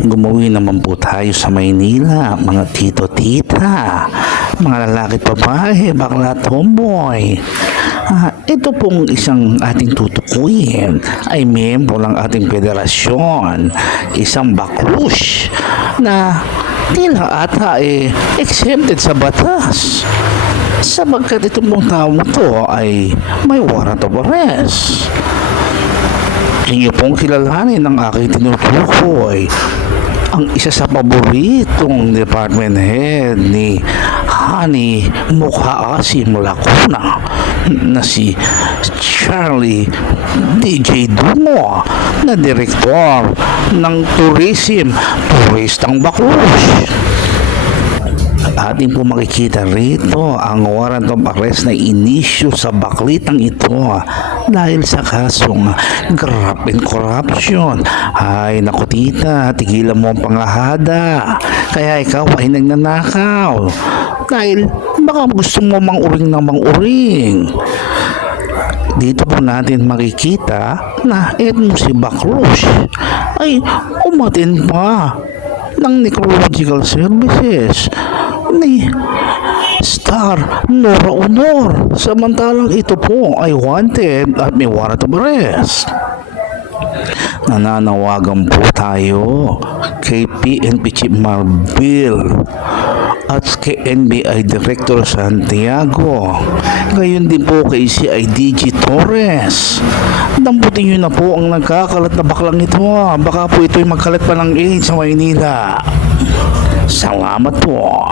Gumuwi naman po tayo sa Maynila, mga tito-tita, mga lalaki at babae, bakla tomboy. Ito pong isang ating tutukuyin ay miyembro ng ating federasyon, isang baklush na tila ata exempted sa batas. Sabagkat itong mga tao to ay may warrant of arrest. Inyo pong kilalanin ng aking tinutukoy ang isa sa paboritong department head ni Hani Mukha Asim Lacuna na si Charlie DJ Dungo na direktor ng Turistang Baklush. Ating po makikita rito ang warrant of arrest na inisyu sa baklitang ito dahil sa kasong graft and corruption. Ay naku tita, tigilan mo ang pangahada, kaya ikaw ay nagnanakaw dahil baka gusto mo manguring na manguring. Dito po natin makikita na etong si Baklush ay umatin pa ng necrological services ni Star Nora Honor, samantalang ito po ay wanted at may warrant of arrest. Nananawagan po tayo kay PNP Chief Marbil at kay NBI Director Santiago, gayon din po kay CIDG Torres. Damputin nyo na po ang nagkakalat na baklang ito, baka po ito'y magkalat pa ng AIDS sa Maynila. Salamat po.